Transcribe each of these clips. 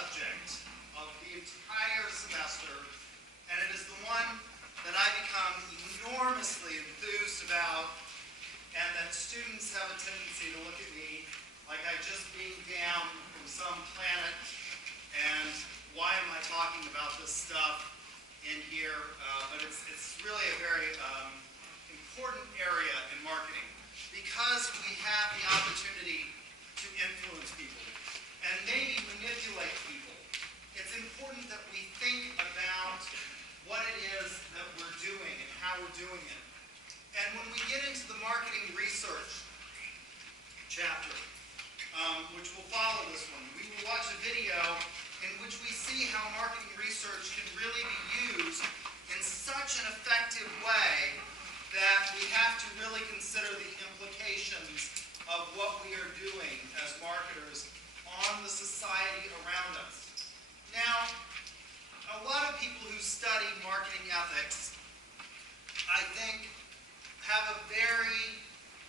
subject of the entire semester, and it is the one that I become enormously enthused about, and that students have a tendency to look at me like I just beamed down from some planet, and why am I talking about this stuff in here? But it's really a very important area in marketing, because we have the opportunity to influence people and maybe manipulate people. It's important that we think about what it is that we're doing and how we're doing it. And when we get into the marketing research chapter, which will follow this one, we will watch a video in which we see how marketing research can really be used in such an effective way that we have to really consider the implications of what we are doing as marketers on the society around us. Now, a lot of people who study marketing ethics, I think, have a very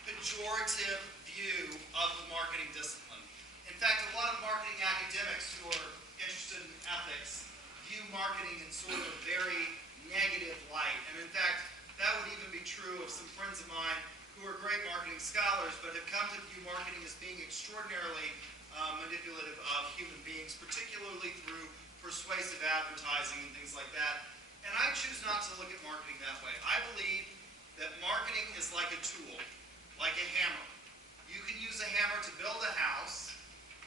pejorative view of the marketing discipline. In fact, a lot of marketing academics who are interested in ethics view marketing in sort of a very negative light. And in fact, that would even be true of some friends of mine who are great marketing scholars, but have come to view marketing as being extraordinarily manipulative of human beings, particularly through persuasive advertising and things like that. And I choose not to look at marketing that way. I believe that marketing is like a tool, like a hammer. You can use a hammer to build a house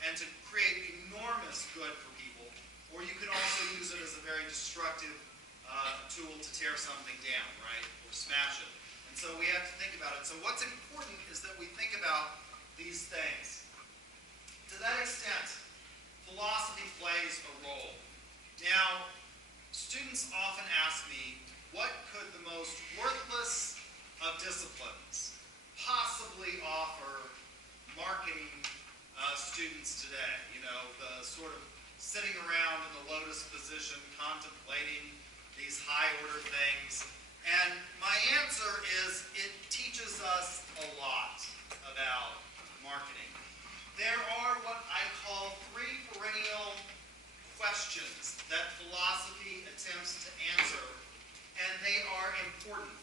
and to create enormous good for people, or you can also use it as a very destructive tool to tear something down, right, or smash it. And so we have to think about it. So what's important is that we think about these things. To that extent, philosophy plays a role. Now, students often ask me, what could the most worthless of disciplines possibly offer marketing students today? You know, the sort of sitting around in the lotus position, contemplating these high-order things. And my answer is, it teaches us a lot about marketing. There are what I call 3 perennial questions that philosophy attempts to answer, and they are important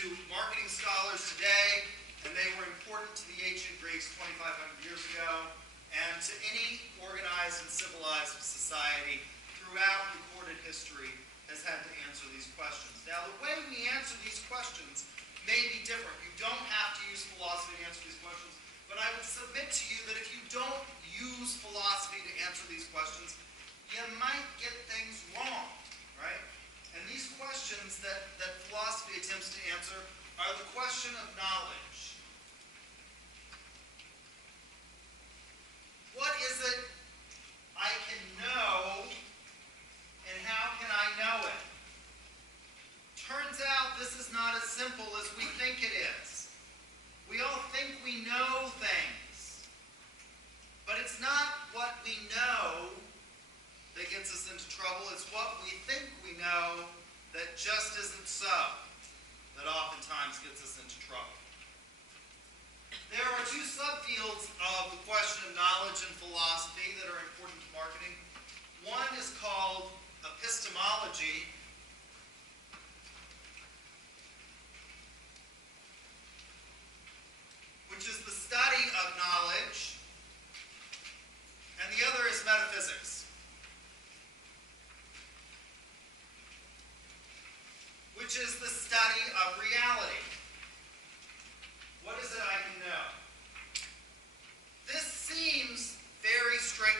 to marketing scholars today, and they were important to the ancient Greeks 2,500 years ago, and to any organized and civilized society throughout recorded history has had to answer these questions. Now, the way we answer these questions may be different. You don't have to use philosophy to answer these questions, but I would submit to you that if you don't use philosophy to answer these questions, you might get things wrong, right? And these questions that philosophy attempts to answer are the question of knowledge. What is it I can know, and how can I know it? Turns out this is not as simple as we think it is. We all think we know things, but it's not what we know that gets us into trouble. It's what we think we know that just isn't so that oftentimes gets us into trouble. There are 2 subfields of the question of knowledge and philosophy that are important to marketing. One is called epistemology, which is the study of knowledge, and the other is metaphysics, which is the study of reality. What is it I can know? This seems very straightforward.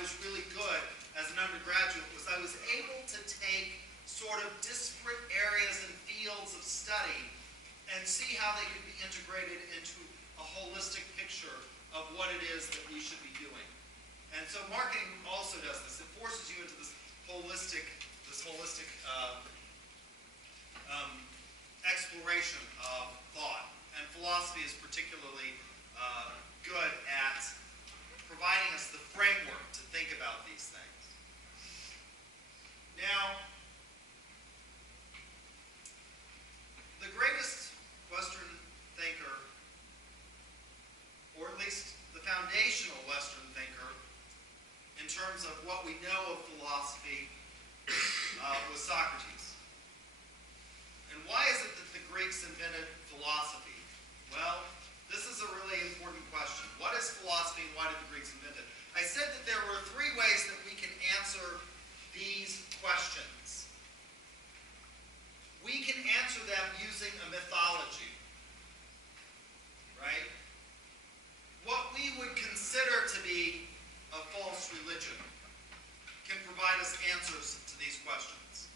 was really good as an undergraduate was I was able to take sort of disparate areas and fields of study and see how they could be integrated into a holistic picture of what it is that we should be doing. And so marketing also does this. It forces you into this holistic exploration of thought. And philosophy is particularly good at providing us the framework to think about these things. Now, the greatest Western thinker, or at least the foundational Western thinker, in terms of what we know of philosophy, was Socrates. And why is it that the Greeks invented philosophy? Well, this is a really important question. What is philosophy and why did the Greeks invent it? I said that there were three ways that we can answer these questions. We can answer them using a mythology, right? What we would consider to be a false religion can provide us answers to these questions.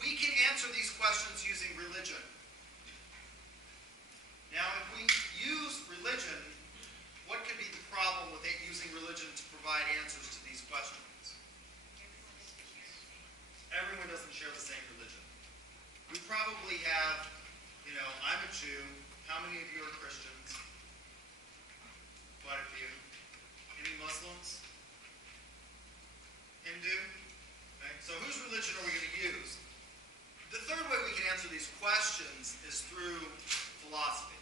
We can answer these questions using religion. Now, if we use religion, what could be the problem with using religion to provide answers to these questions? Everyone doesn't share the same religion. We probably have, I'm a Jew. How many of you are Christians? Quite a few. Any Muslims? Hindu? Okay. So whose religion are we going to use? The third way we can answer these questions is through philosophy.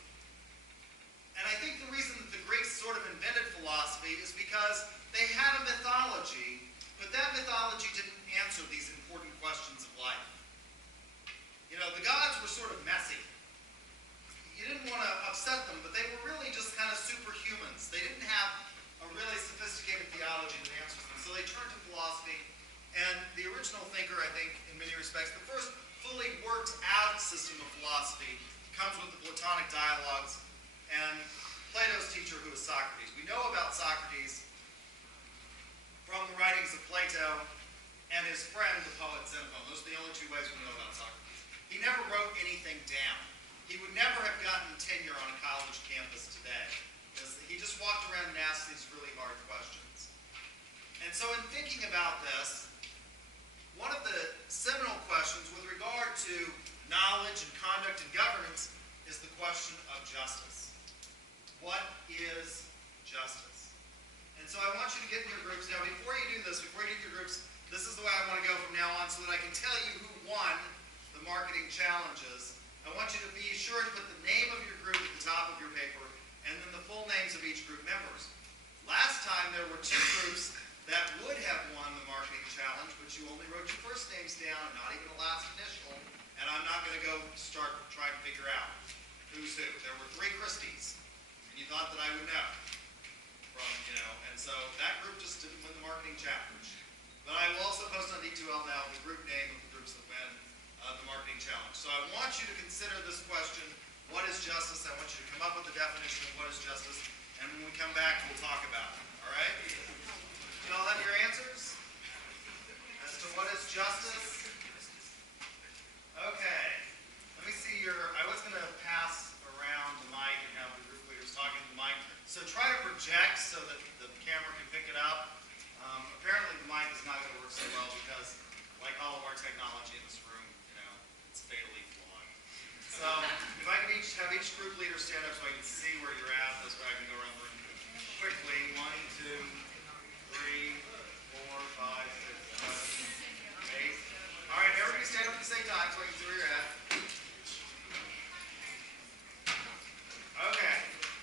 And I think the reason that the Greeks sort of invented philosophy is because they had a mythology, but that mythology didn't answer these important questions of life. The gods were sort of messy. You didn't want to upset them, but they were really just kind of superhumans. They didn't have a really sophisticated theology that answers them. So they turned to philosophy. And the original thinker, I think, in many respects, the first fully worked out system of philosophy comes with the Platonic dialogues and Plato's teacher, who is Socrates. We know about Socrates from the writings of Plato and his friend, the poet Xenophon. Those are the only two ways we know about Socrates. He never wrote anything down. He would never have gotten tenure on a college campus today, because he just walked around and asked these really hard questions. And so in thinking about this, one of the seminal questions with regard to knowledge and conduct and governance is the question of justice. What is justice? And so I want you to get in your groups. Now, before you do this, before you get in your groups, this is the way I want to go from now on so that I can tell you who won the marketing challenges. I want you to be sure to put the name of your group at the top of your paper and then the full names of each group members. Last time there were two groups that would have won the marketing challenge, but you only wrote your first names down and not even the last initial, and I'm not going to go start trying to figure out who's who. There were three Christies, and you thought that I would know. And so that group just didn't win the marketing challenge. But I will also post on D2L now the group name of the groups that win the marketing challenge. So I want you to consider this question, what is justice? I want you to come up with the definition of what is justice, and when we come back, we'll talk about it. All right? You all have your answers as to what is justice? Okay. Let me see I was going to pass around the mic and have the group leaders talking to the mic. So try to project so that the camera can pick it up. Apparently the mic is not going to work so well because, like all of our technology in this room, it's fatally flawed. So if I could have each group leader stand up so I can see where you're at, this way I can go around the room quickly. 1, 2, 3, 4, 5, 6, 7, 8. All right, everybody stand up at the same time so I can see where you're at. Okay,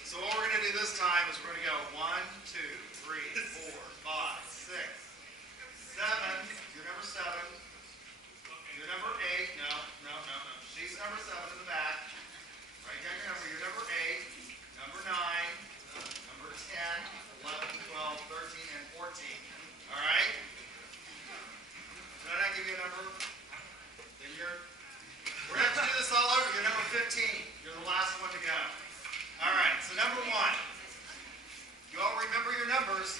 so what we're going to do this time is we're going to go 1, 2, 3, 4, 5, 6, 7. You're number 7. You're number 8. No. She's number 7 in the back. Write down your number. You're number 8. Number 9. Number 10. 11, 12, 13, and 14. All right? Did I not give you a number? Then we're going to have to do this all over. You're number 15. You're the last one to go. All right, so number 1. You all remember your numbers.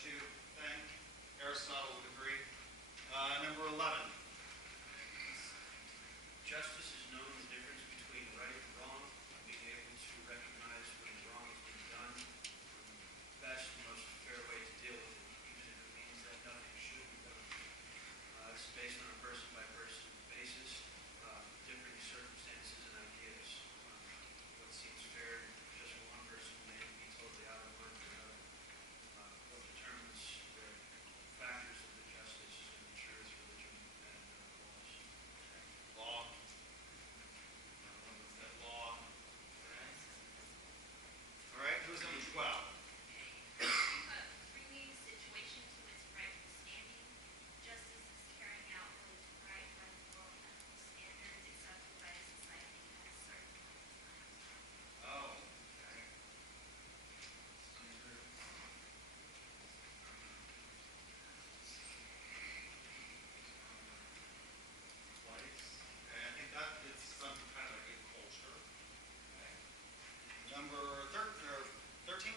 virtue thing. Aristotle would agree. Number 11. Justice is knowing the difference between right and wrong, being able to recognize when wrong has been done, the best and most fair way to deal with it, even if it means that nothing should be done. It's based on a person-by-person basis, differing circumstances and ideas. What seems fair to just one person may be totally out of line for another. What determines the factors of the justice is going to be truth, religion, and laws. Law. That law. All right, who's number 12? Bringing a situation to its rightful standing. Justice is carrying out what is right by the moral and ethical standards accepted by the society at a certain point in time. Oh, okay. Place. Okay, I think that is some kind of a good culture. Okay. Number 13.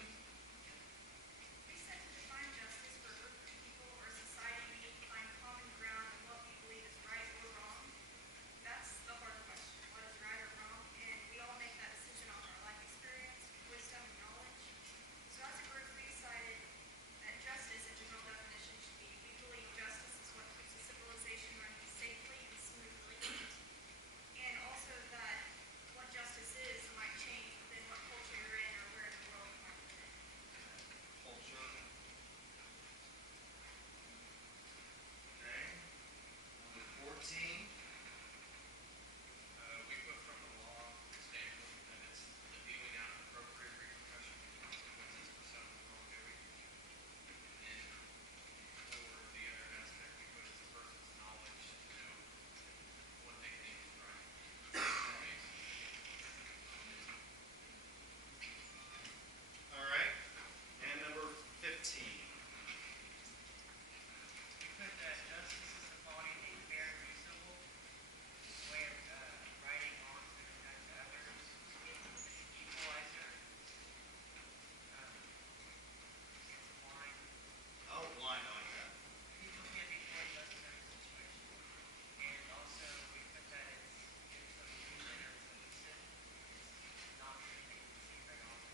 We set to define justice for a group of people or society needing to find common ground in what we believe is right or wrong. That's the hard question. What is right or wrong? And we all make that decision on our life experience, wisdom, and knowledge. So as a group, we decided that justice, in general definition, should be we believe justice is what keeps a civilization running safely and smoothly. And also that what justice is might change within what culture you're in or where in the world you might live in. Culture. Okay. Number 14. We put from the law standpoint that it's the dealing out of appropriate repercussions and consequences for someone's wrongdoing. And for the other aspect, we put as a person's knowledge to know what they think is right. All right. And number 15. We put that justice is defined a fair and reasonable way of righting wrongs that are done to others. It's an equalizer. It's blind. Oh, blind, I like that. People can't be more just in every situation. And also, we put that it's a illusion or it's elusive. It's not something that you can see very often.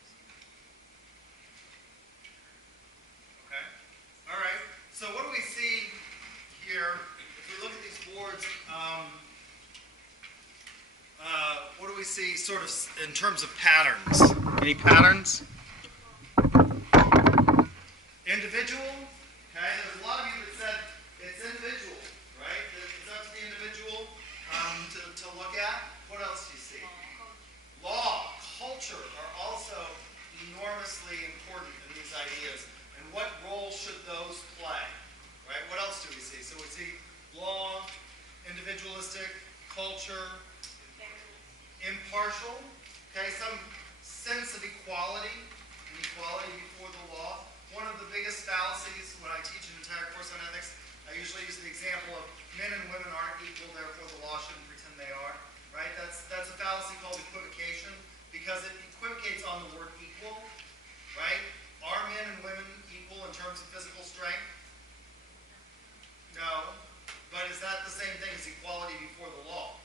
Okay. All right. So what do we see here? If we look at these boards, what do we see sort of in terms of patterns? Any patterns? Individual. Okay. There's a lot of you that said it's individual, right? It's up to the individual to look at. What else do you see? Law, culture are also enormously important in these ideas. And what role should those play? Right? What else do we see? So we see law, individualistic, culture, impartial, okay, some sense of equality, and equality before the law. One of the biggest fallacies when I teach an entire course on ethics, I usually use the example of men and women aren't equal, therefore the law shouldn't pretend they are. Right? That's a fallacy called equivocation because it equivocates on the word equal. Right? Are men and women equal in terms of physical strength? No. But is that the same thing as equality before the law?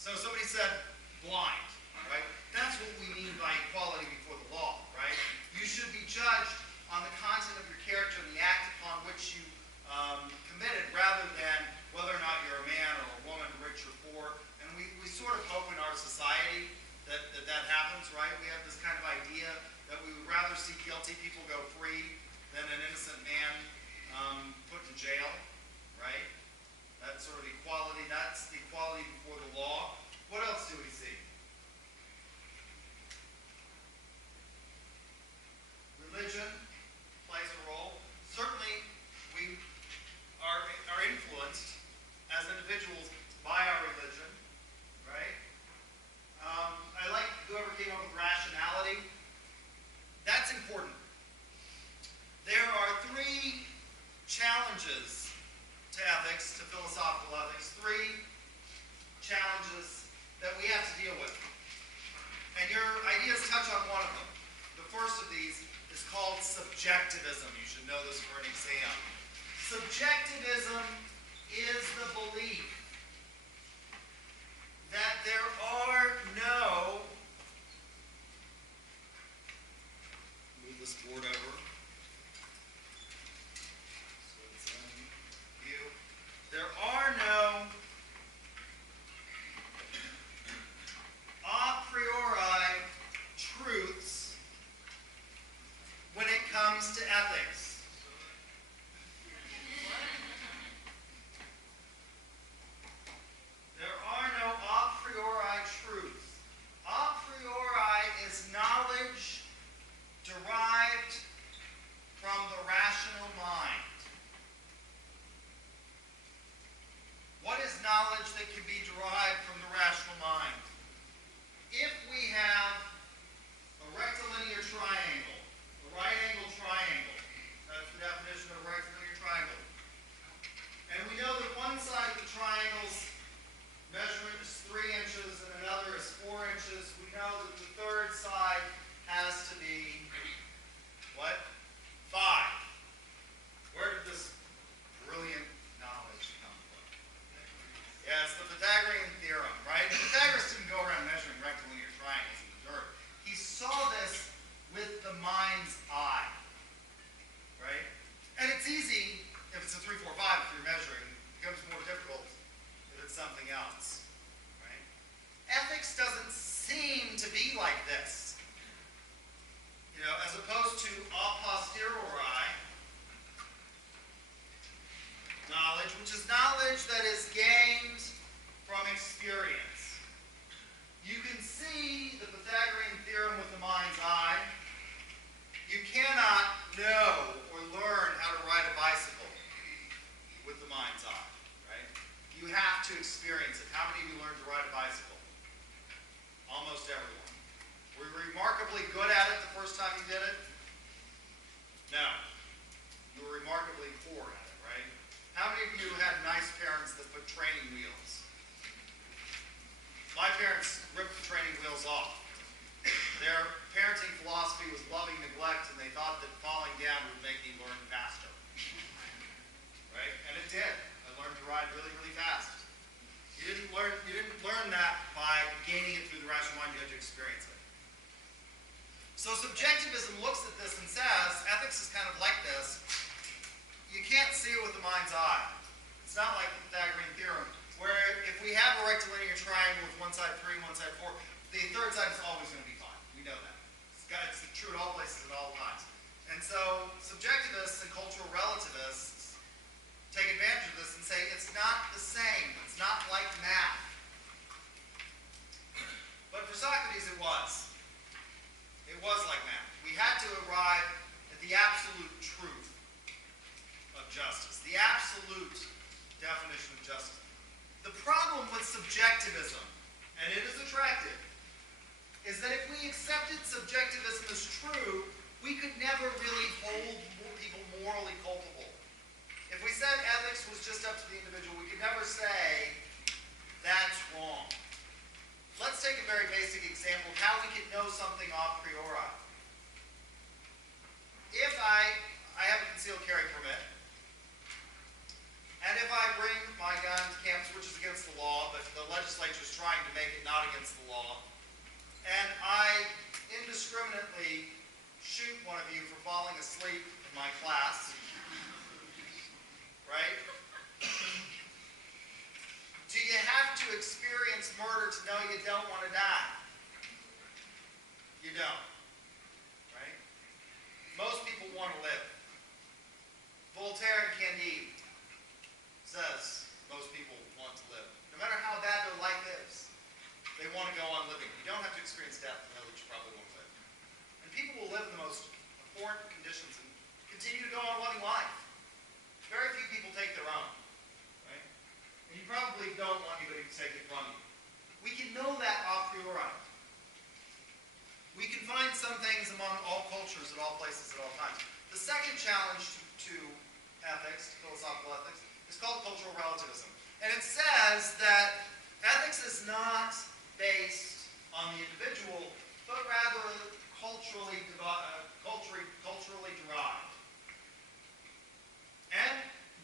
So somebody said blind, right? That's what we mean by equality before the law, right? You should be judged on the content of your character and the act upon which you committed rather than whether or not you're a man or a woman, rich or poor. And we sort of hope in our society that happens, right? We have this kind of idea that we would rather see guilty people go free than an innocent man put in jail, right? That's sort of equality. That's the equality before the law. What else do we see? Religion plays a role. Certainly, we are influenced as individuals by our religion, right? I like whoever came up with rationality. That's important. There are three challenges to ethics, to philosophical ethics, three challenges that we have to deal with. And your ideas touch on one of them. The first of these is called subjectivism. You should know this for an exam. Subjectivism is the belief that there are no, move this board over so it's in view. There are no a priori truths when it comes to ethics. There are no a priori truths. A priori is knowledge derived from the rational mind. What is knowledge that can be derived from the rational mind? If we have a rectilinear triangle, a right-angled triangle, that's the definition of a rectilinear triangle, and we know that one side of the triangle's measurement is 3 inches and another is 4 inches, we know that the third side has to be, what? 5. Where did this brilliant knowledge come from? Yeah, it's the Pythagorean theorem, right? Pythagoras didn't go around measuring rectilinear triangles in the dirt. He saw this with the mind's eye, right? And it's easy if it's a 3, 4, 5 if you're measuring. It becomes more difficult if it's something else, right? Ethics doesn't seem to be like this. You know, as opposed to a posteriori knowledge, which is knowledge that is gained from experience. You can see the Pythagorean theorem with the mind's eye. You cannot know or learn how to ride a bicycle with the mind's eye, right? You have to experience it. How many of you learned to ride a bicycle? Almost everyone. Were you remarkably good at it the first time you did it? No. You were remarkably poor at it, right? How many of you had nice parents that put training wheels? My parents ripped the training wheels off. Their parenting philosophy was loving neglect, and they thought that falling down would make me learn faster. Right? And it did. I learned to ride really, really fast. You didn't learn that by gaining it through the rational mind. You had to experience it. So subjectivism looks at this and says, ethics is kind of like this. You can't see it with the mind's eye. It's not like the Pythagorean theorem, where if we have a rectilinear triangle with one side 3 and one side 4, the third side is always going to be 5. We know that. It's true at all places at all times. And so subjectivists and cultural relativists take advantage of this and say it's not the same. It's not like math. But for Socrates it was. It was like math. We had to arrive at the absolute truth of justice, the absolute definition of justice. The problem with subjectivism, and it is attractive, is that if we accepted subjectivism as true, we could never really hold people morally culpable. If we said ethics was just up to the individual, we could never say that's wrong. Let's take a very basic example of how we can know something a priori. If I have a concealed carry permit, and if I bring my gun to campus, which is against the law, but the legislature is trying to make it not against the law, and I indiscriminately shoot one of you for falling asleep in my class, right? Do you have to experience murder to know you don't want to die? You don't, right? Most people want to live. Voltaire and Candide says most people want to live. No matter how bad their life is, they want to go on living. You don't have to experience death to know that you probably won't live. And people will live in the most abhorrent conditions and continue to go on loving life. Very few people take their own, right? And you probably don't want anybody to take it from you. We can know that a priori. We can find some things among all cultures at all places at all times. The second challenge to ethics, to philosophical ethics, is called cultural relativism. And it says that ethics is not based on the individual, but rather culturally culturally derived. And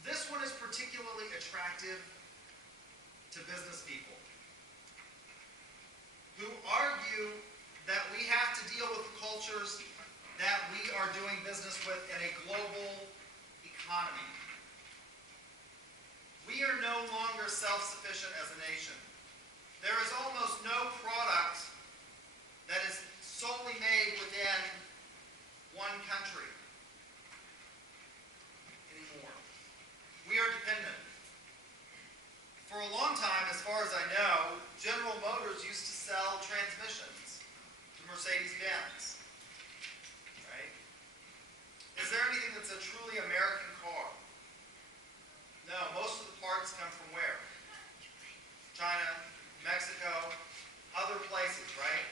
this one is particularly attractive to business people who argue that we have to deal with the cultures that we are doing business with in a global economy. We are no longer self-sufficient as a nation. There is almost no product that is solely made within one country anymore. We are dependent. For a long time, as far as I know, General Motors used to sell transmissions to Mercedes-Benz. Right? Is there anything that's a truly American car? No. Most of the parts come from where? China, Mexico, other places, right?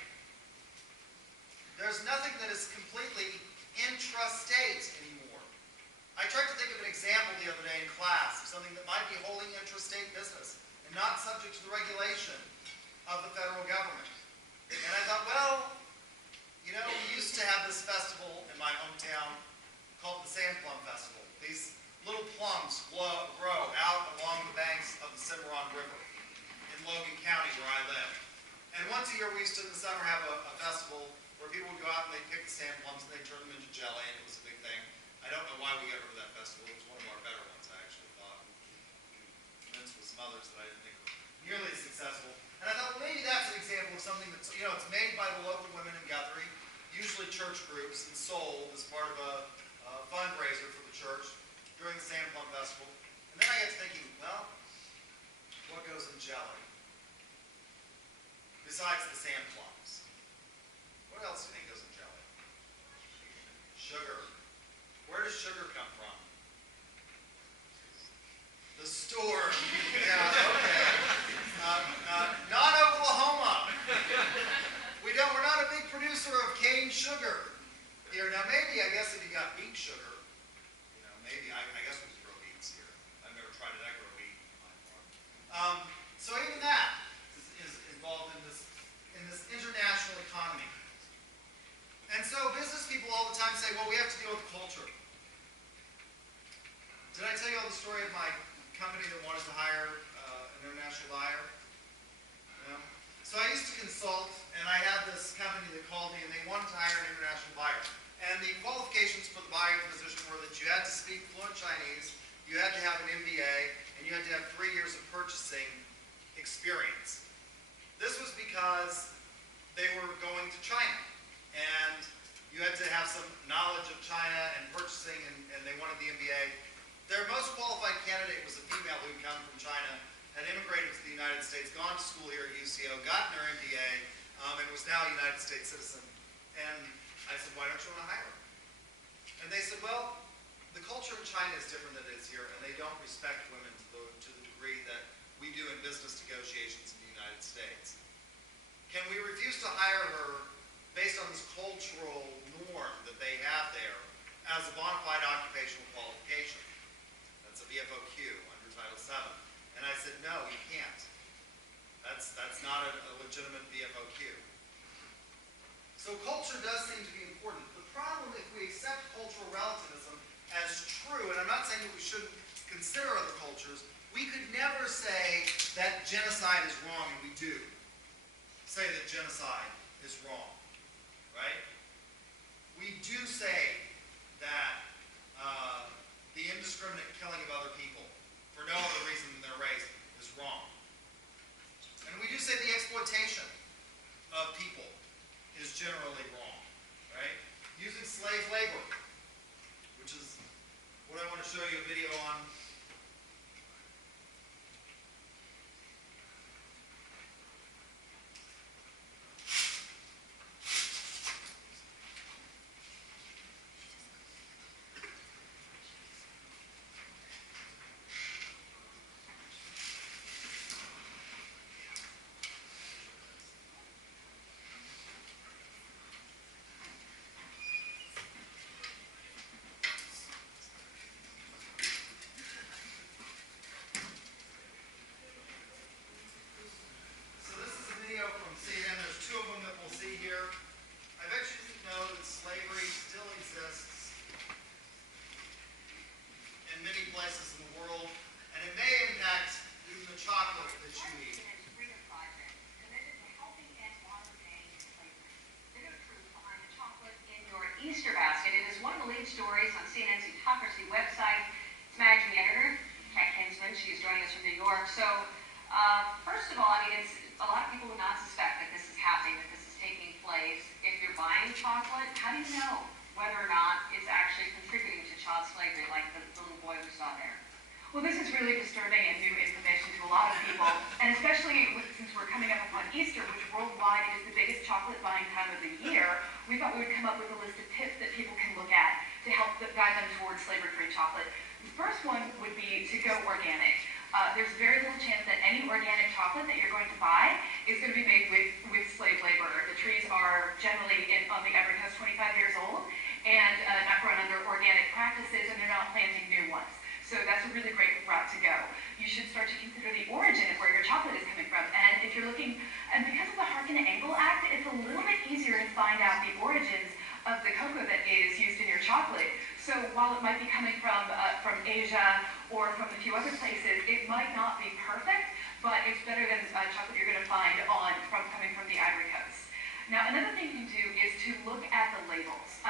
There's nothing that is completely intrastate anymore. I tried to think of an example the other day in class of something that might be wholly intrastate business and not subject to the regulation of the federal government. And I thought, well, you know, we used to have this festival in my hometown called the Sand Plum Festival. These little plums grow out along the banks of the Cimarron River in Logan County, where I live. And once a year, we used to, in the summer, have a festival where people would go out and they'd pick the sand plums and they'd turn them into jelly, and it was a big thing. I don't know why we got rid of that festival. It was one of our better ones, I actually thought. Convinced with some others that I didn't think were nearly as successful. And I thought, well, maybe that's an example of something that's, you know, it's made by the local women in Guthrie, usually church groups, and sold as part of a fundraiser for the church during the Sand Plum Festival. And then I got to thinking, well, what goes in jelly? Besides the sand plums. What else do you think goes in jelly? Sugar. Where does sugar come from? The store. Yeah, okay. Not Oklahoma. We're not a big producer of cane sugar here. Now maybe, I guess if you got beet sugar, you know, maybe, I guess we could grow beets here. I've never tried it. I grow wheat on my farm. So even that is involved in this international economy. And so business people all the time say, well, we have to deal with culture. Did I tell you all the story of my company that wanted to hire an international buyer? No? So I used to consult, and I had this company that called me, and they wanted to hire an international buyer. And the qualifications for the buyer position were that you had to speak fluent Chinese, you had to have an MBA, and you had to have 3 years of purchasing experience. This was because they were going to China, and you had to have some knowledge of China and purchasing, and they wanted the MBA. Their most qualified candidate was a female who had come from China, had immigrated to the United States, gone to school here at UCO, gotten her MBA, and was now a United States citizen. And I said, why don't you want to hire her? And they said, well, the culture in China is different than it is here, and they don't respect women to the degree that we do in business negotiations in the United States. Can we refuse to hire her based on this cultural norm that they have there as a bona fide occupational qualification? That's a VFOQ under Title VII. And I said, no, you can't. That's not a legitimate VFOQ. So culture does seem to be important. The problem, if we accept cultural relativism as true, and I'm not saying that we shouldn't consider other cultures, we could never say that genocide is wrong, and we do say that genocide is wrong, right? We do say that the indiscriminate killing of other people for no other reason than their race is wrong. And we do say the exploitation of people is generally wrong, right? Using slave labor stories on CNN's Autocracy website. It's managing editor, Kat Kinsman. She's joining us from New York. So, first of all, I mean, a lot of people would not suspect that this is happening, that this is taking place. If you're buying chocolate, how do you know whether or not it's actually contributing to child slavery, like the little boy we saw there? Well, this is really disturbing and new information to a lot of people, and especially since we're coming up upon Easter, which worldwide is the biggest chocolate buying time of the year, we thought we would come up with a list of tips that people can look at to help guide them towards slavery-free chocolate. The first one would be to go organic. There's very little chance that any organic chocolate that you're going to buy is going to be made with slave labor. The trees are generally on the Ivory Coast 25 years old and not grown under organic practices, and they're not planting new ones. So that's a really great route to go. You should start to consider the origin of where your chocolate is coming from. And if you're looking, and because of the Harkin and Engel Act, it's a little bit easier to find out the origins of the cocoa that is used in your chocolate. So while it might be coming from Asia or from a few other places, it might not be perfect, but it's better than chocolate you're going to find coming from the Ivory Coast. Now, another thing you can do is to look at the labels.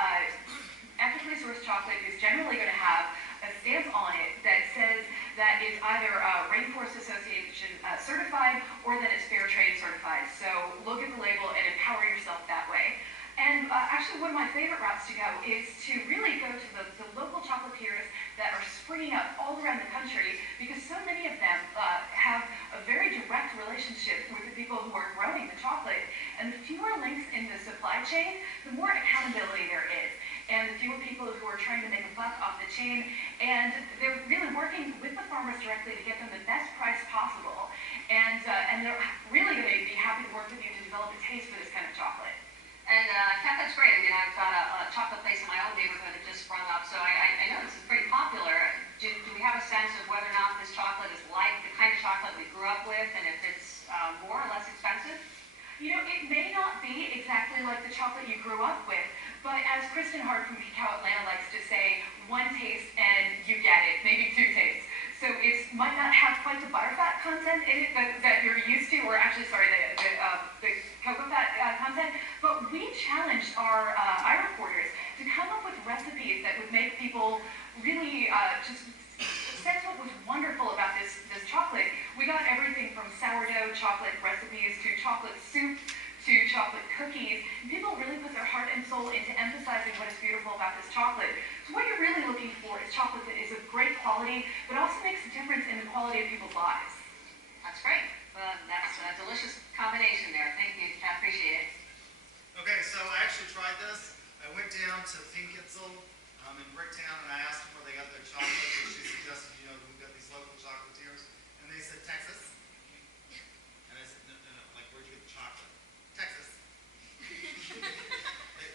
Ethically sourced chocolate is generally going to have a stamp on it that says that it's either Rainforest Association certified or that it's Fair Trade certified. So look at the label and empower yourself that way. And actually one of my favorite routes to go is to really go to the local chocolatiers that are springing up all around the country, because so many of them have a very direct relationship with the people who are growing the chocolate. And the fewer links in the supply chain, the more accountability there is. And the fewer people who are trying to make a buck off the chain, and they're really working with the farmers directly to get them the best price possible. And they're really going to be happy to work with you to develop a taste for this kind of chocolate. And Kat, that's great. I mean, I've got a chocolate place in my own neighborhood that just sprung up, so I know this is pretty popular. Do we have a sense of whether or not this chocolate is like the kind of chocolate we grew up with, and if it's more or less expensive? You know, it may not be exactly like the chocolate you grew up with, but as Kristen Hart from Cacao Atlanta likes to say, one taste and you get it, maybe two tastes. So it might not have quite the butterfat content in it that you're used to, or actually, sorry, the cocoa fat content, but we challenged our reporters to come up with recipes that would make people really just sense what was wonderful about this chocolate. We got everything from sourdough chocolate recipes to chocolate soup to chocolate cookies. And people really put their heart and soul into emphasizing what is beautiful about this chocolate. So what you're really looking for is chocolate that is of great quality, but also makes a difference in the quality of people's lives. That's great. That's a delicious combination there. Thank you. I appreciate it. Okay, so I actually tried this. I went down to Finkitzel in Bricktown, and I asked them where they got their chocolate, and she suggested, you know, we've got these local chocolatiers, and they said Texas. And I said, no, like, where'd you get the chocolate? Texas.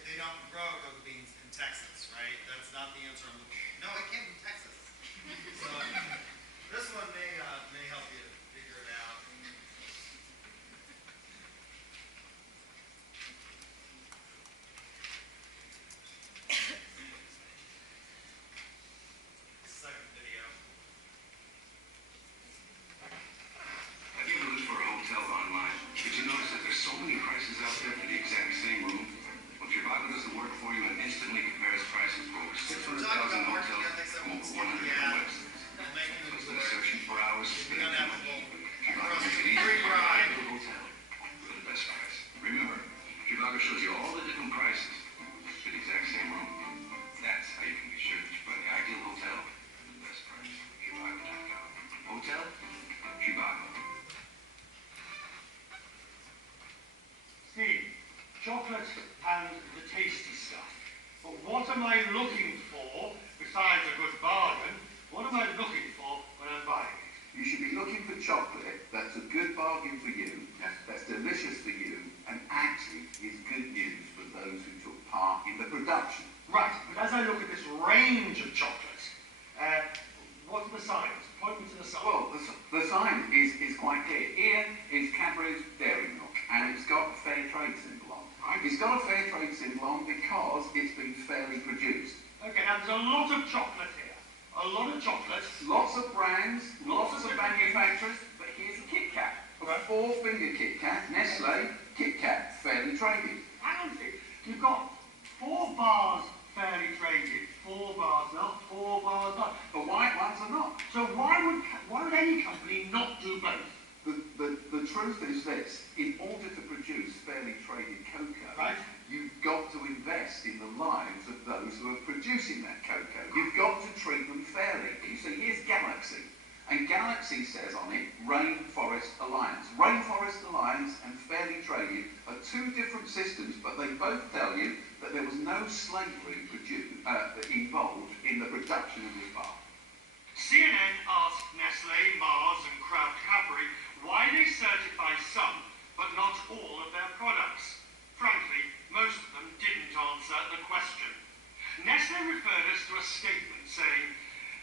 they don't grow cocoa beans in Texas, right? That's not the answer I'm looking for. No, it came from Texas. So this one may help you figure it out. Second video. Have you looked for a hotel online? Did you notice that there's so many prices out there for the exact same room? Well, Trivago doesn't work for you and instantly compares prices for over 600,000 hotels from over 100 different websites. So instead of searching for hours, Trivago makes it easy to find your ideal hotel for the best price. Remember, Trivago shows you all the different prices for the exact same room. That's how you can be sure that you find the ideal hotel for the best price. Trivago.com. Hotel? Trivago. Steve, chocolate and the tasty stuff. But what am I looking for besides a good bargain? What am I looking for when I'm buying it? You should be looking for chocolate that's a good bargain for you, that's delicious for you, and actually is good news for those who took part in the production. Right, but as I look at this range of chocolates, what are the signs? Point me to the sign. Well, the sign is quite clear. Here is Cadbury's Dairy Milk, and it's got a fair trade symbol on. Right? It's got a fair trade symbol on because it's been fairly produced. Okay, now there's a lot of chocolate here. A lot of chocolate. Lots of brands, lots of manufacturers, but here's a Kit Kat. A Right. Four-finger Kit Kat, Nestle, Kit Kat, fairly traded. Hang on, Steve. You've got 4 bars fairly traded, 4 bars not, 4 bars not. The white ones are not. So why would any company not do both? The truth is this, in order to produce fairly traded cocoa, Right. you've got to invest in the lives of those who are producing that cocoa. You've got to treat them fairly. You see, here's Galaxy, and Galaxy says on it, Rainforest Alliance. Rainforest Alliance and fairly traded are two different systems, but they both tell you that there was no slavery involved in the production of this bar. CNN asked Nestle, Mars and Kraft Cadbury why they certify some but not all of their products. Frankly, most of them didn't answer the question. Nestle referred us to a statement saying,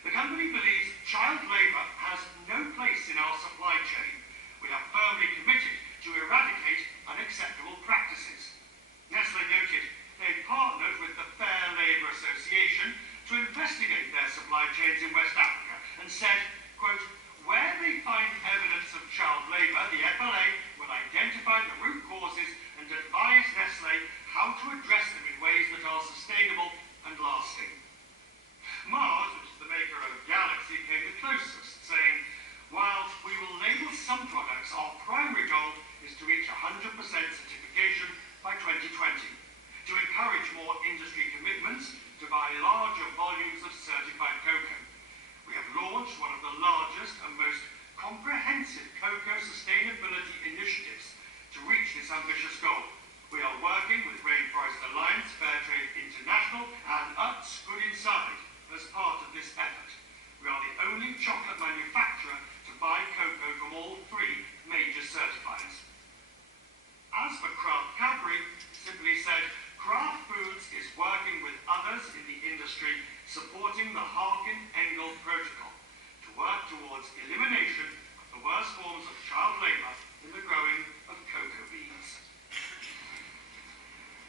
the company believes child labour has no place in our supply chain. We are firmly committed to eradicate unacceptable practices. Nestle noted they partnered with the Fair Labour Association to investigate their supply chains in West Africa and said, quote, where they find evidence of child labour, the FLA will identify the root causes and advise Nestle how to address them in ways that are sustainable and lasting. Mars, which is the maker of Galaxy, came the closest, saying, while we will label some products, our primary goal is to reach 100% certification by 2020, to encourage more industry commitments to buy larger volumes of certified cocoa. We have launched one of the largest and most comprehensive cocoa sustainability initiatives to reach this ambitious goal. We are working with Rainforest Alliance, Fairtrade International and Utz Good Inside as part of this effort. We are the only chocolate manufacturer to buy cocoa from all 3 major certifiers. As for Kraft Cadbury, simply said, Kraft Foods is working with others in the industry supporting the Harkin-Engel Protocol to work towards elimination of the worst forms of child labour in the growing of cocoa beans.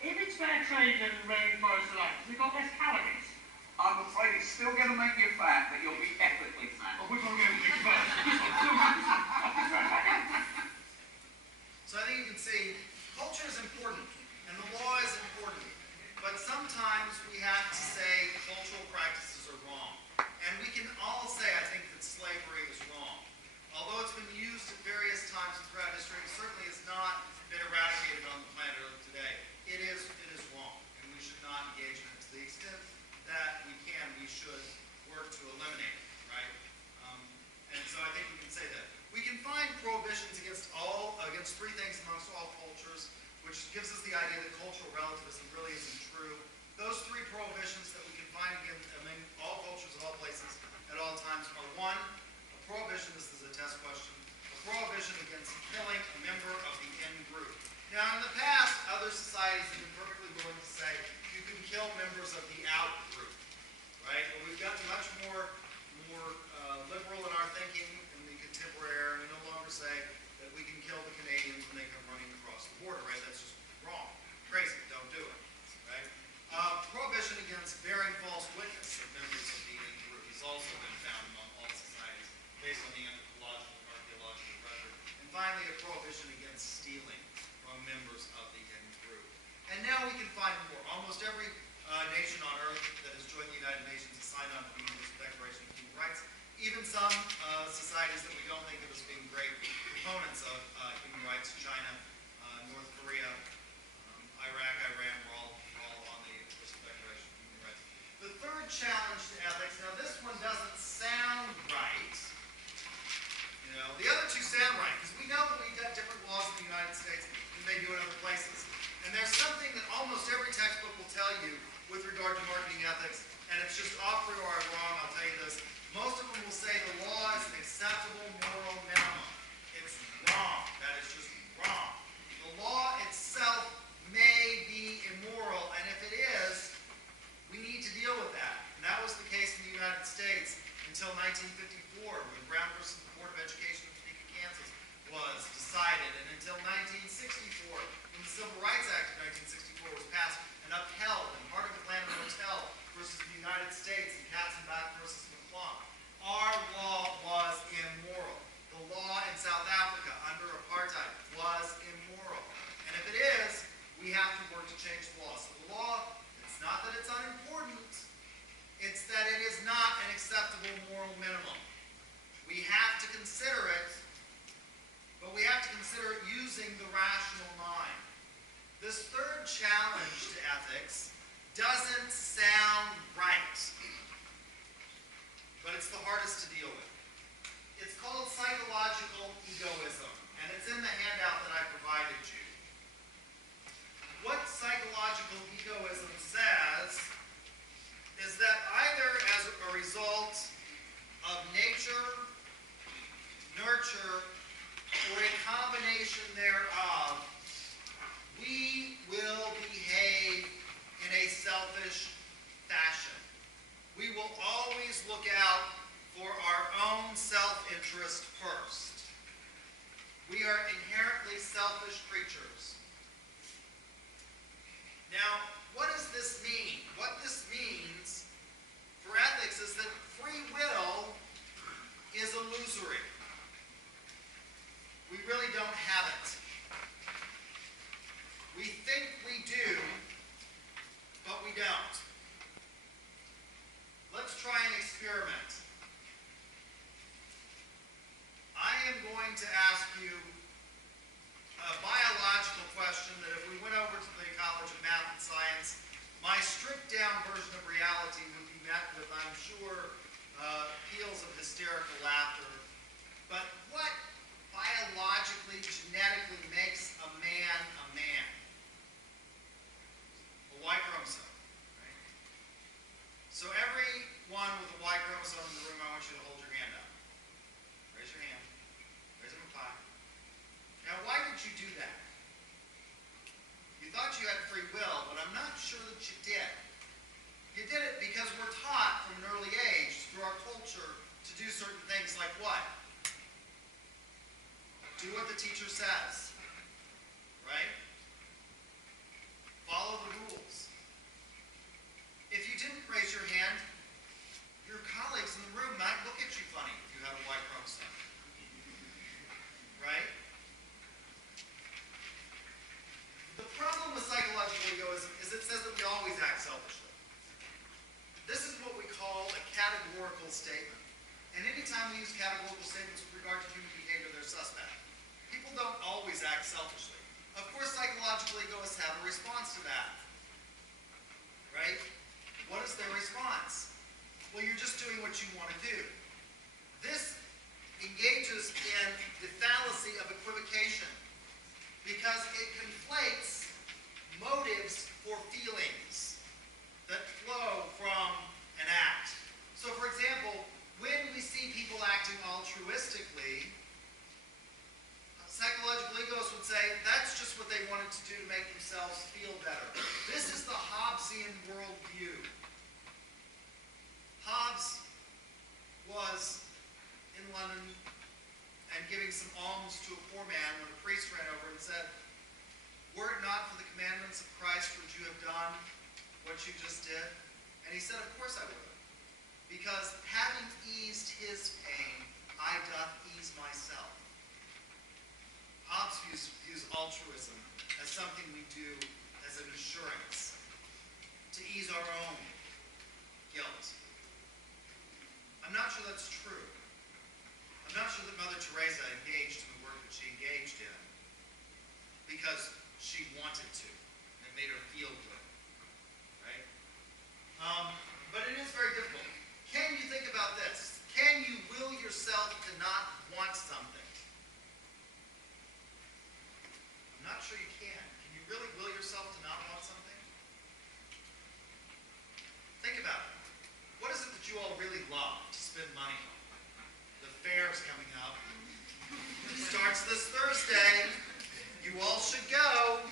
If it's fair trade and Rainforest Alliance, we've got less calories. I'm afraid it's still going to make you fat, but you'll be ethically fat. Oh, which one are we going to do first? So I think you can see culture is important and the law is important, but sometimes we have to say cultural practices are wrong. And we can all say, I think, that slavery is wrong. Although it's been used at various times throughout history, it certainly has not been eradicated on the planet Earth today. It is wrong, and we should not engage in it. To the extent that we can, we should work to eliminate it, right? And so I think we can say that. We can find prohibitions against 3 things amongst all cultures, which gives us the idea that cultural relativism really isn't true. Those 3 prohibitions that we can find among all cultures at all places at all times are 1, a prohibition, this is a test question, a prohibition against killing a member of the in-group. Now in the past, other societies have been perfectly willing to say you can kill members of the out-group, right? But we've gotten much more liberal in our thinking in the contemporary era, and we no longer say that we can kill the Canadians when they come running across the border, right? That's just wrong. Crazy. Don't do it, right? Prohibition against bearing false witness of members of the in-group has also been found among all societies based on the anthropological and archaeological record. And finally, a prohibition against stealing from members of the in-group. And now we can find more. Almost every nation on Earth that has joined the United Nations has signed on to the Universal Declaration of Human Rights. Even some societies that we don't think of as being great proponents of human rights, China, North Korea, Iraq, Iran, we're all on the Universal Declaration of Human Rights. The third challenge to ethics, now this one doesn't sound right. You know, the other 2 sound right, because we know that we've got different laws in the United States than they do in other places. And there's something that almost every textbook will tell you with regard to marketing ethics, and it's just a priori wrong, I'll tell you this. Most of them will say the law is an acceptable moral minimum. It's wrong. That is just wrong. The law itself may be immoral, and if it is, we need to deal with that. And that was the case in the United States until 1954, when Brown versus the Board of Education of Topeka, Kansas was decided, and until 1964, when the Civil Rights Act of 1964 was passed and upheld in Heart of Atlanta Hotel versus the United States and Katzenbach versus McClung. Our law was immoral. The law in South Africa under apartheid was immoral. And if it is, we have to work to change the law. So the law, it's not that it's unimportant, acceptable moral minimum. We have to consider it, but we have to consider it using the rational mind. This third challenge to ethics doesn't sound right, but it's the hardest to deal with. It's called psychological egoism, and it's in the handout that I provided you. What psychological egoism says is that either as a result of nature, nurture, or a combination thereof, we will behave in a selfish fashion. We will always look out for our own self-interest first. We are inherently selfish creatures. Now, what does this mean? What this means for ethics is that free will is illusory. We really don't have it. We think we do, but we don't. Let's try an experiment. I am going to ask you a biological question that if we went over to the College of Math and Science, my stripped down version of reality would be met with, I'm sure, peals of hysterical laughter. But what biologically, genetically makes a man a man? A Y chromosome, right? So everyone with a Y chromosome in the room, I want you to hold your hand up. Raise your hand. Raise them up high. Now, why did you do that? You thought you had free will, but I'm not sure that you did. You did it because we're taught from an early age through our culture to do certain things like what? Do what the teacher says, right? Follow the rules. If you didn't raise your hand, your colleagues in the room might look at you funny if you had a Y chromosome, right? The problem with psychological egoism is it says that we always act selfishly. This is what we call a categorical statement. And anytime we use categorical statements with regard to human behavior, they're suspect. People don't always act selfishly. Of course, psychological egoists have a response to that. Right? What is their response? Well, you're just doing what you want to do. This engages in the fallacy of equivocation because it conflates motives for feelings that flow from an act. So, for example, when we see people acting altruistically, psychological egoists would say that's just what they wanted to do to make themselves feel better. This is the Hobbesian worldview. Hobbes was in London and giving some alms to a poor man when a priest ran over and said, "Were it not for the commandments of Christ, would you have done what you just did?" And he said, "Of course I would. Because having eased his pain, I doth ease myself." Hobbes views altruism as something we do as an assurance to ease our own guilt. I'm not sure that's true. I'm not sure that Mother Teresa engaged in the work that she engaged in because she wanted to. And it made her feel good. Right? But it is very difficult. Can you think about this? Can you will yourself to not want something? I'm not sure you can. Can you really will yourself to not want something? Think about it. What is it that you all really love to spend money on? The fair's coming up. It starts this Thursday. You all should go.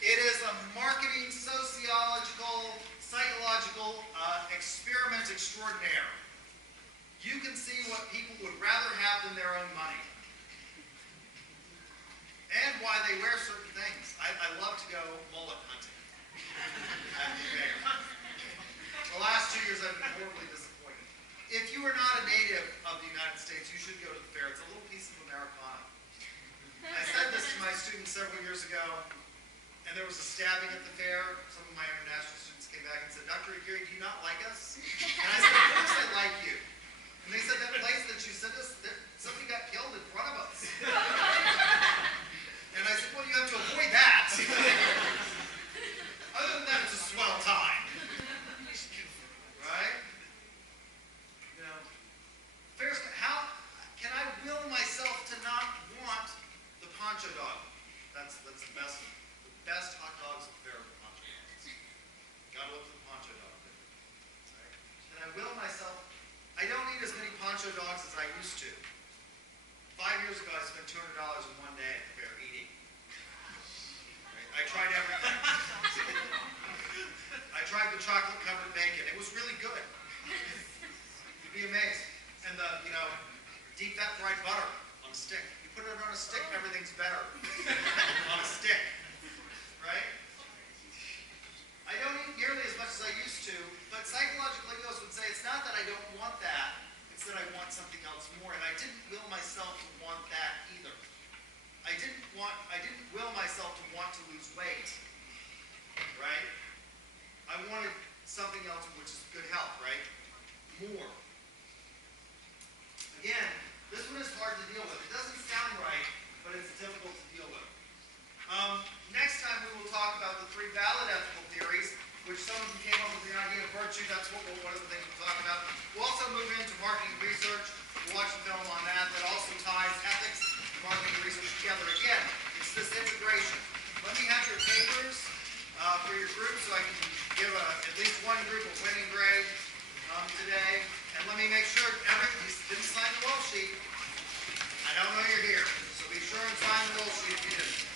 It is a marketing, sociological, psychological experiment extraordinaire. You can see what people would rather have than their own money. And why they wear certain things. I love to go mullet hunting at the fair. The last 2 years I've been horribly disappointed. If you are not a native of the United States, you should go to the fair. It's a little piece of Americana. I said this to my students several years ago, and there was a stabbing at the fair. Some of my international students came back and said, "Dr. Aguirre, do you not like us?" And I said, "Of course I like you. other dogs as I used to. 5 years ago, I spent $200 in one day at the fair eating. Right? I tried everything. I tried the chocolate-covered bacon. It was really good. You'd be amazed. And the, deep fat fried butter on a stick. You put it on a stick, everything's better on a stick. Right? I don't eat nearly as much as I used to, but psychological egos would say it's not that I don't want that, it's that I want something else more, and I didn't will myself to want that either. I didn't will myself to want to lose weight, right? I wanted something else, which is good health, right? More. Again, this one is hard to deal with. It doesn't sound right, but it's difficult to deal with. Next time we will talk about the 3 valid ethical theories, which some of them came up with the idea of virtue. That's one of the things we'll talk about. We'll also move into marketing research. We'll watch a film on that also ties ethics and marketing research together. Again, it's this integration. Let me have your papers for your group so I can give at least one group a winning grade today. And let me make sure you didn't sign the roll sheet. I don't know you're here, so be sure and sign the roll sheet if you didn't.